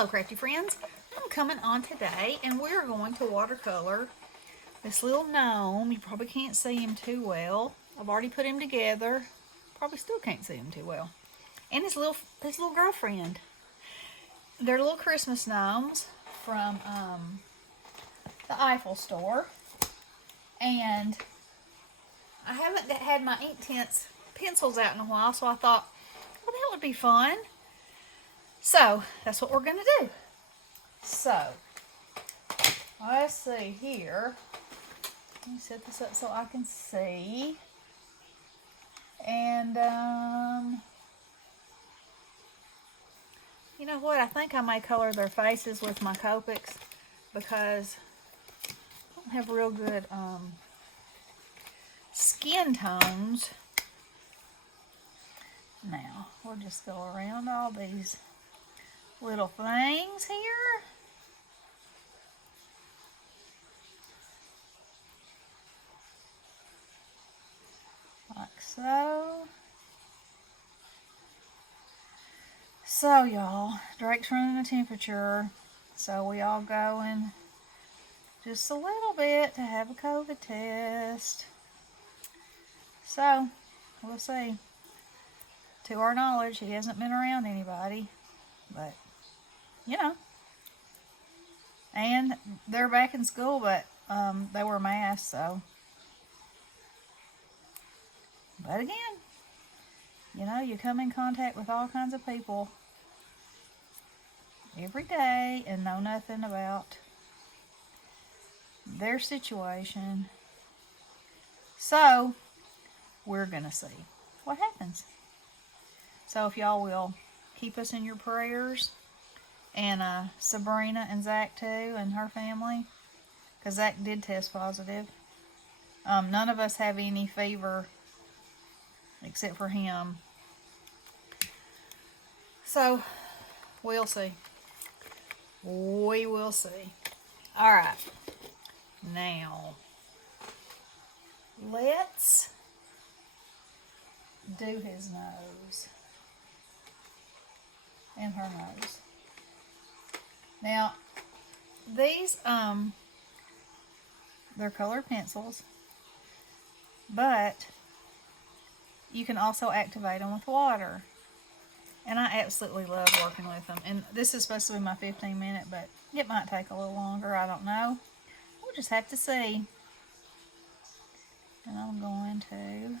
Hello crafty friends, I'm coming on today and we're going to watercolor this little gnome. You probably can't see him too well. I've already put him together. Probably still can't see him too well. And his little girlfriend. They're little Christmas gnomes from the Eiffel Store. And I haven't had my ink tints pencils out in a while, so I thought, well, that would be fun. So that's what we're going to do. So let's see here. Let me set this up so I can see. And you know what? I think I may color their faces with my Copics because I don't have real good skin tones. Now we'll just go around all these little things here. Like so. So y'all, Drake's running the temperature, so we all going just a little bit to have a COVID test. So, we'll see. To our knowledge, he hasn't been around anybody, but you know. And they're back in school, but they wear masks, so. But again, you know, you come in contact with all kinds of people every day and know nothing about their situation. So, we're going to see what happens. So, if y'all will keep us in your prayers, and Sabrina and Zach too, and her family, because Zach did test positive. None of us have any fever except for him. So, we'll see. We will see. Alright. Now, let's do his nose. And her nose. Now, these, they're colored pencils, but you can also activate them with water. And I absolutely love working with them. And this is supposed to be my 15-minute, but it might take a little longer. I don't know. We'll just have to see. And I'm going to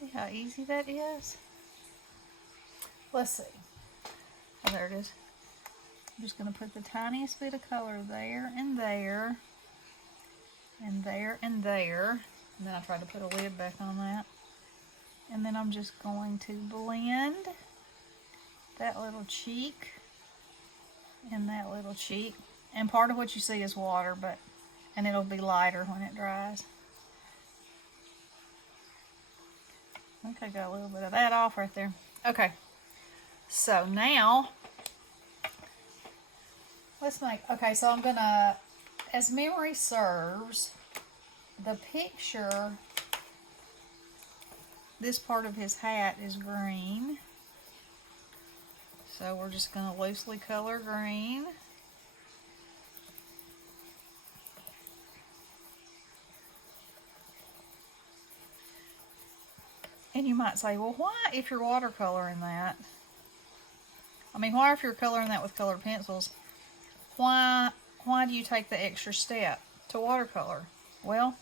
see how easy that is. Let's see. Oh, there it is. I'm just going to put the tiniest bit of color there and there. And there and there. And then I tried to put a lid back on that. And then I'm just going to blend that little cheek and that little cheek. And part of what you see is water, and it'll be lighter when it dries. I think I got a little bit of that off right there. Okay. So now, okay, so I'm gonna, as memory serves, the picture, this part of his hat is green. So we're just gonna loosely color green. And you might say, well, why, if you're watercoloring that? Why if you're coloring that with colored pencils, why do you take the extra step to watercolor? Well,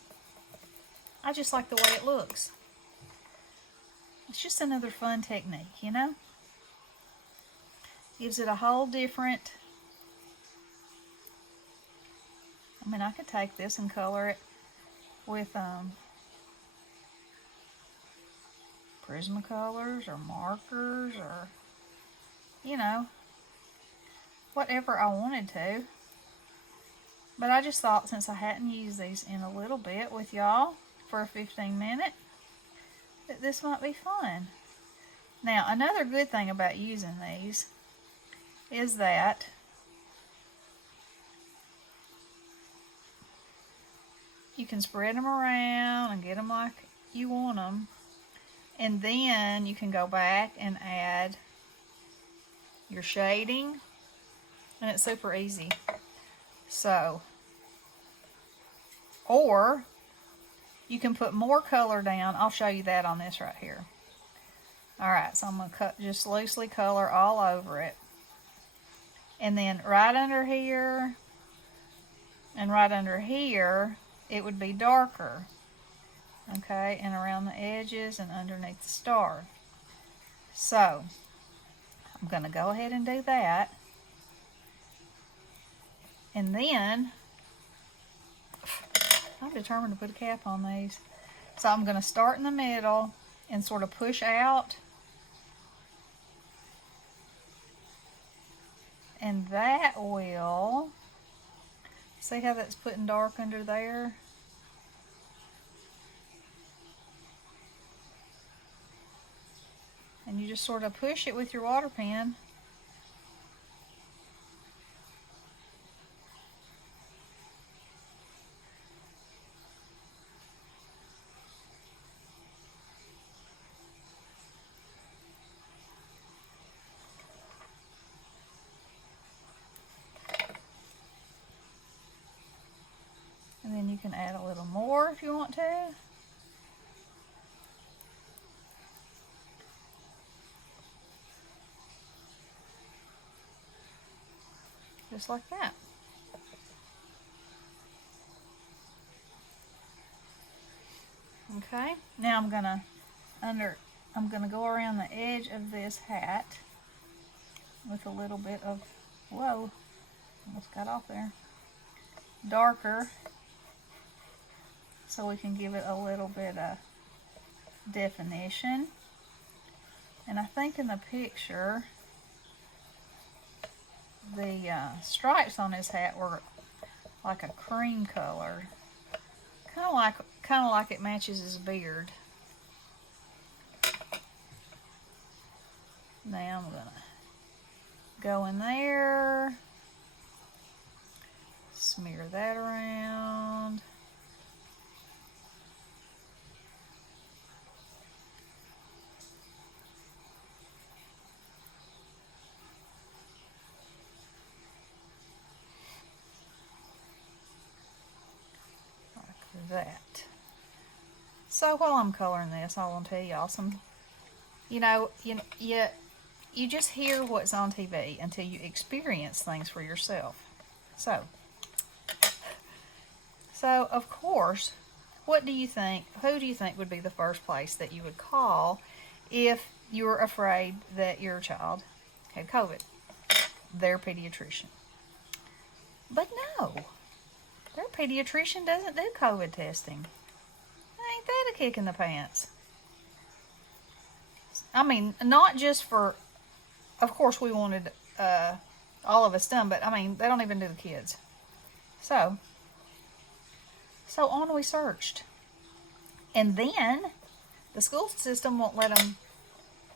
I just like the way it looks. It's just another fun technique, you know? Gives it a whole different... I could take this and color it with Prismacolors or markers or, you know, whatever I wanted to. But I just thought, since I hadn't used these in a little bit with y'all for a 15-minute, that this might be fun. Now, another good thing about using these is that you can spread them around and get them like you want them. And then you can go back and add your shading. And it's super easy. So, or you can put more color down. I'll show you that on this right here. Alright, so I'm going to just loosely color all over it. And then right under here and right under here, it would be darker. Okay, and around the edges and underneath the star. So, I'm going to go ahead and do that. And then, I'm determined to put a cap on these. So I'm going to start in the middle and sort of push out. And that will, see how that's putting dark under there? And you just sort of push it with your water pen. And then you can add a little more if you want to. Just like that. Okay, now I'm gonna go around the edge of this hat with a little bit of, whoa, almost got off there, darker, so we can give it a little bit of definition. And I think in the picture, the stripes on his hat were like a cream color, kind of like it matches his beard. Now I'm gonna go in there, smear that around. That. So while I'm coloring this, I want to tell y'all some, you just hear what's on TV until you experience things for yourself. So of course, what do you think, who do you think would be the first place that you would call if you were afraid that your child had COVID? Their pediatrician. But no. Their pediatrician doesn't do COVID testing. Ain't that a kick in the pants? I mean, not just for, of course we wanted all of us done, but I mean, they don't even do the kids. So on we searched. And then the school system won't let them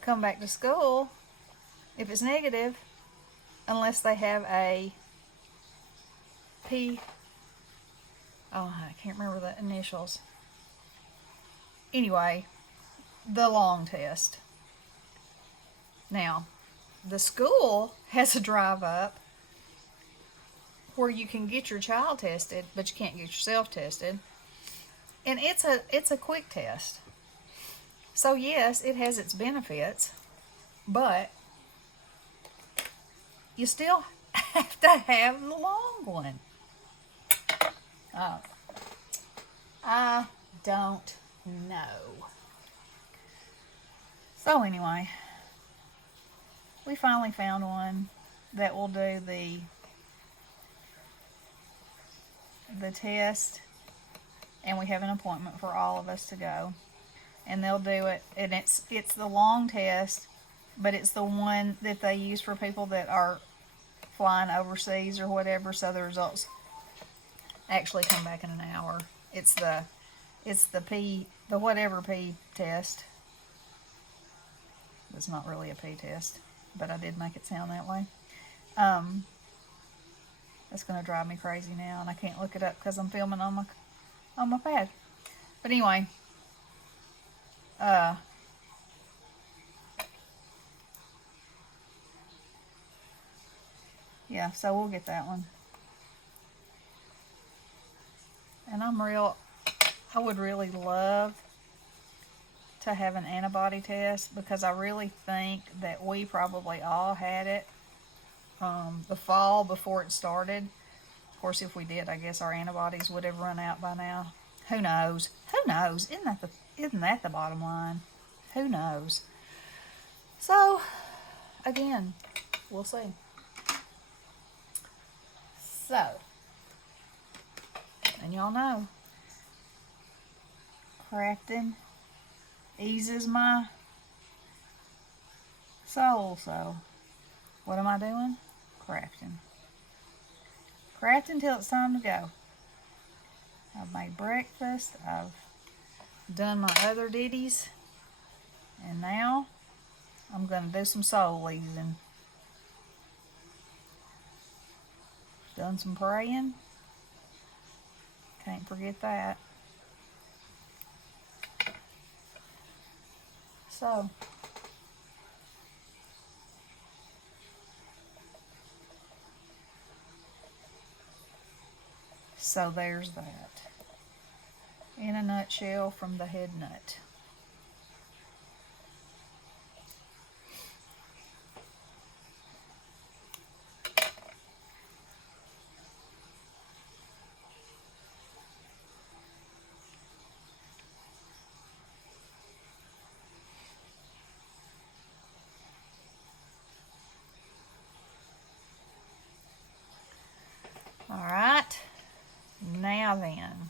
come back to school if it's negative unless they have a I can't remember the initials. Anyway, the long test. Now, the school has a drive up where you can get your child tested, but you can't get yourself tested. And it's a quick test. So yes, it has its benefits, but you still have to have the long one. I don't know. So anyway, we finally found one that will do the test, and we have an appointment for all of us to go, and they'll do it, and it's the long test, but it's the one that they use for people that are flying overseas or whatever, so the results actually come back in an hour. It's the whatever P test. It's not really a P test, but I did make it sound that way. That's going to drive me crazy now, and I can't look it up because I'm filming on my on my pad. But anyway, yeah, so we'll get that one. And I would really love to have an antibody test, because I really think that we probably all had it the fall before it started. Of course, if we did, I guess our antibodies would have run out by now. Who knows? Who knows? Isn't that the bottom line? Who knows? So, again, we'll see. So, and y'all know, crafting eases my soul. So, what am I doing? Crafting. Crafting till it's time to go. I've made breakfast. I've done my other ditties. And now I'm going to do some soul easing. Done some praying. Can't forget that. So there's that. In a nutshell from the head nut. Alright, now then,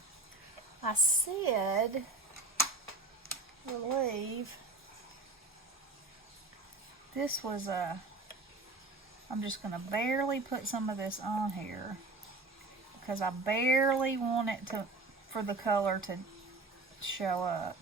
I said we'll leave. This was I'm just going to barely put some of this on here, because I barely want it for the color to show up.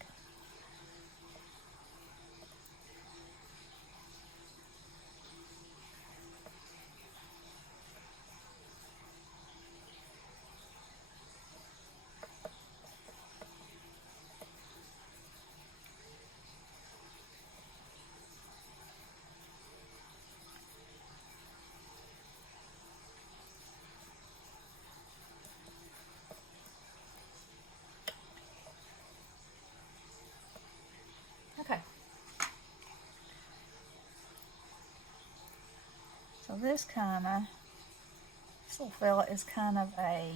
Okay. So this little fella is kind of a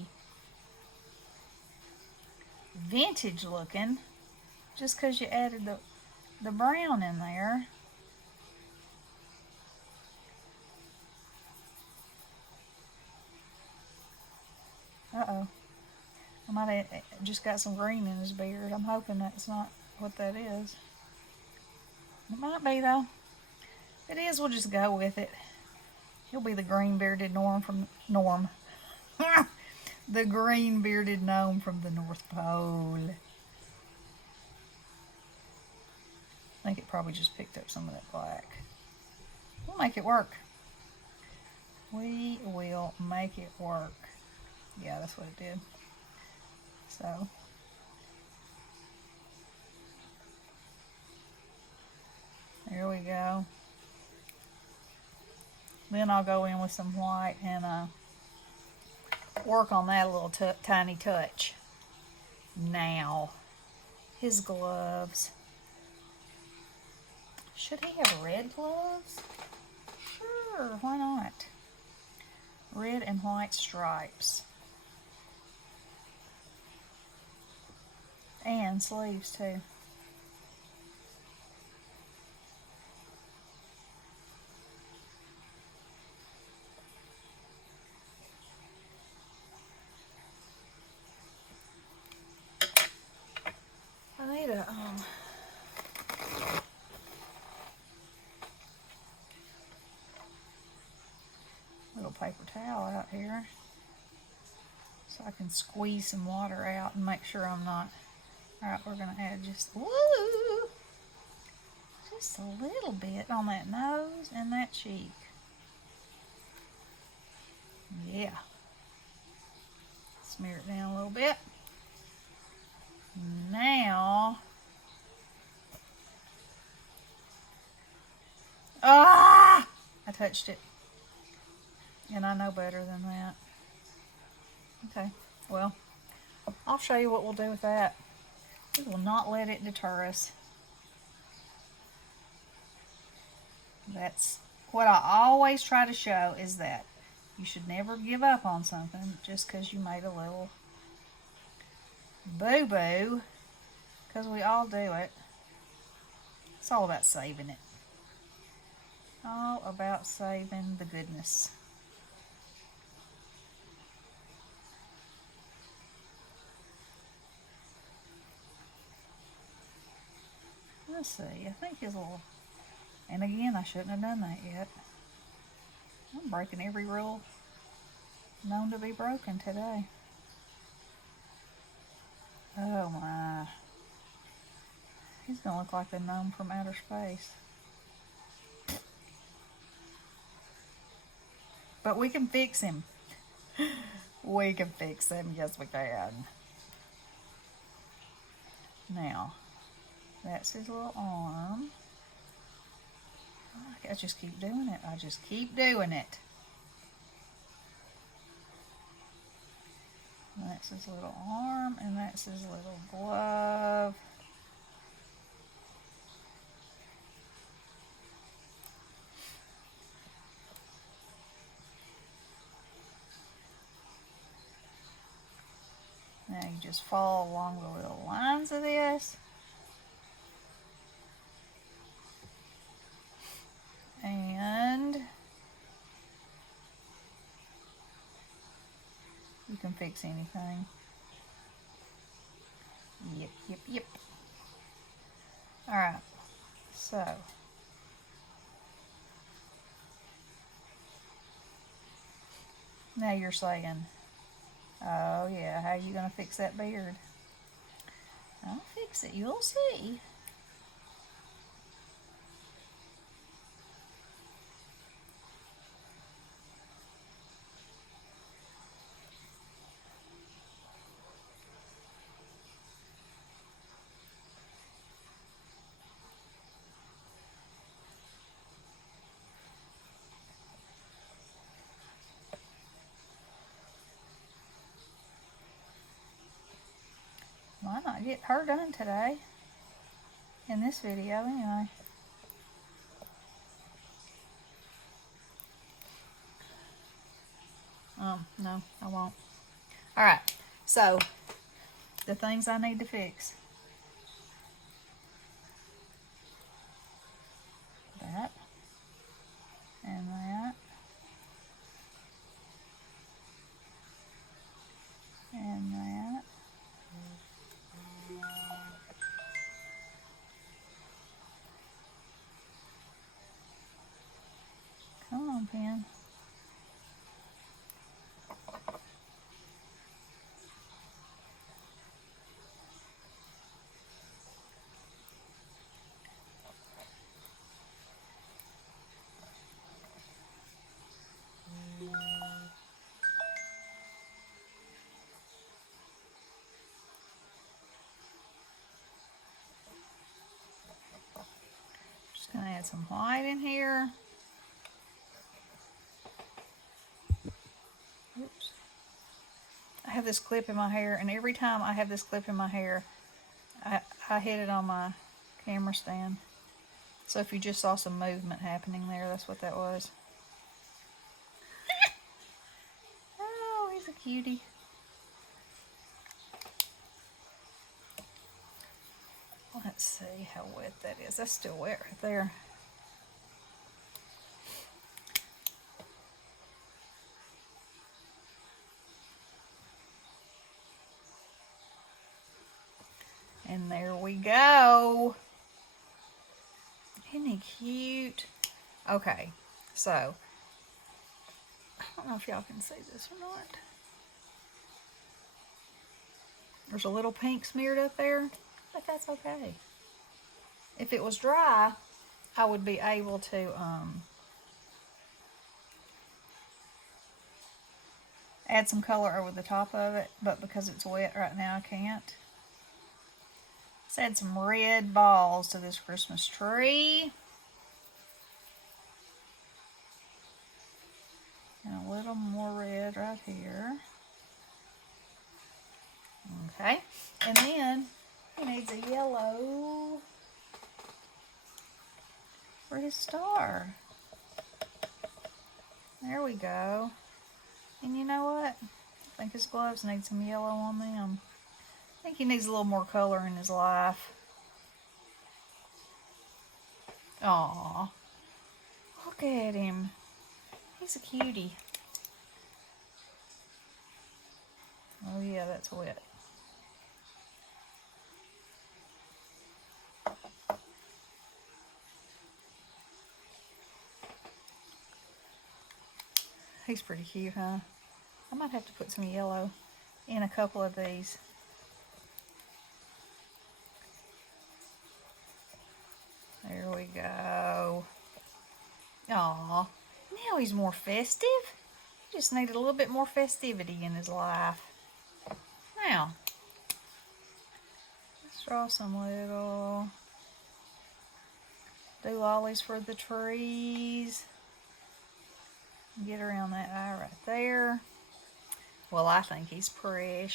vintage looking, just because you added the brown in there. Uh-oh. I might have just got some green in his beard. I'm hoping that's not what that is. It might be, though. If it is, we'll just go with it. He'll be the green-bearded Norm from Norm. The green-bearded gnome from the North Pole. I think it probably just picked up some of that black. We'll make it work. We will make it work. Yeah, that's what it did. So, there we go. Then I'll go in with some white and work on that a little tiny touch. Now, his gloves. Should he have red gloves? Sure, why not? Red and white stripes. And sleeves too. I need a little paper towel out here so I can squeeze some water out and make sure I'm not. Alright, we're going to add just a little bit on that nose and that cheek. Yeah. Smear it down a little bit. Now, I touched it. And I know better than that. Okay, well, I'll show you what we'll do with that. We will not let it deter us. That's what I always try to show, is that you should never give up on something just because you made a little boo-boo, because we all do it. It's all about saving it. All about saving the goodness. Let's see, I think his little, and again, I shouldn't have done that yet. I'm breaking every rule known to be broken today. Oh my. He's gonna look like the gnome from outer space. But we can fix him. We can fix him, yes we can. Now, that's his little arm. I just keep doing it. I just keep doing it. That's his little arm, and that's his little glove. Now you just follow along the little lines of this. And you can fix anything. Yep. Alright, so now you're saying, oh yeah, how are you going to fix that beard? I'll fix it, you'll see. Why not get her done today? In this video, anyway. No, I won't. Alright, so the things I need to fix. That. And that. And that. Come on, pen. Just gonna add some white in here. Oops. I have this clip in my hair, and every time I have this clip in my hair, I hit it on my camera stand. So if you just saw some movement happening there, that's what that was. Oh, he's a cutie. Let's see how wet that is. That's still wet right there. And there we go. Isn't he cute? Okay, so I don't know if y'all can see this or not. There's a little pink smeared up there, but that's okay. If it was dry, I would be able to add some color over the top of it, but because it's wet right now, I can't. Let's add some red balls to this Christmas tree. And a little more red right here. Okay, and then he needs a yellow for his star. There we go. And you know what? I think his gloves need some yellow on them. I think he needs a little more color in his life. Aww. Look at him. He's a cutie. Oh yeah, that's wet. He's pretty cute, huh? I might have to put some yellow in a couple of these. There we go. Aw, now he's more festive. He just needed a little bit more festivity in his life. Now, let's draw some little doolollies for the trees. Get around that eye right there. Well, I think he's pretty.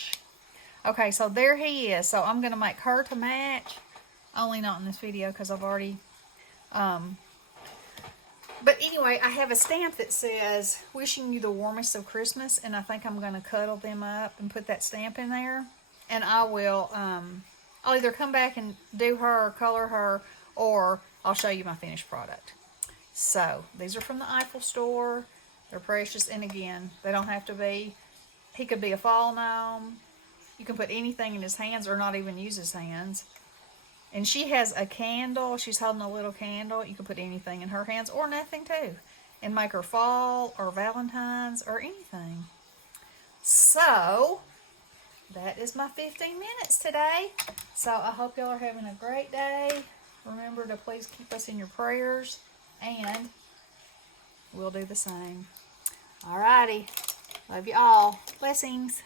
Okay, so there he is. So I'm going to make her to match. Only not in this video because I've already... But anyway, I have a stamp that says, wishing you the warmest of Christmas. And I think I'm going to cuddle them up and put that stamp in there. And I will... I'll either come back and do her or color her, or I'll show you my finished product. So, these are from the Eiffel Store. They're precious, and again, they don't have to be. He could be a fall gnome. You can put anything in his hands or not even use his hands. And she has a candle. She's holding a little candle. You can put anything in her hands or nothing too. And make her fall or Valentine's or anything. So, that is my 15 minutes today. So, I hope y'all are having a great day. Remember to please keep us in your prayers. And we'll do the same. Alrighty. Love you all. Blessings.